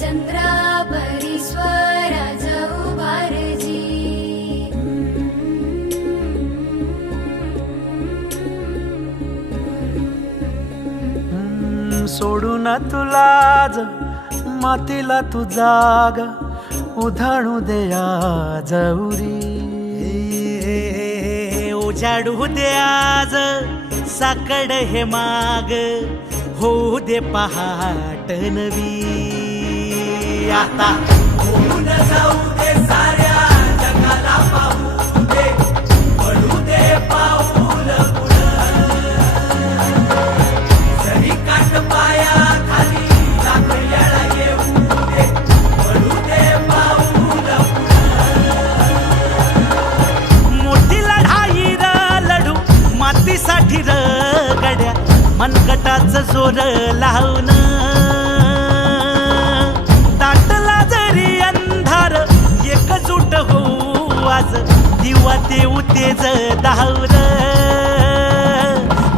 सोडू परिस्वरा सोडून तुलाज मातीला तू जाग उधाणू आज उरी. उजाडू दे आज साकड हे माग होऊ दे पहाट नवी. आता होऊन जाऊ दे साऱ्या जगाला पाहू दे. पडू दे पाऊल काट पाया खाली येऊ दे. पडू दे पाऊल मोठी लढाई र लढू मातीसाठी र गड्या. जोर लावून ते उतेज दावर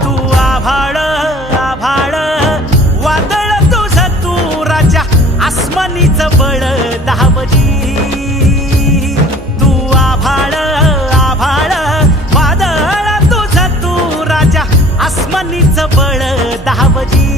तू आभाळ आभाळ. वादळ तुझ तू राजा आसमानीच बळ दावजी तू आभाळ आभाळ. वादळ तुझ तू राजा आसमानीच बळ दावजी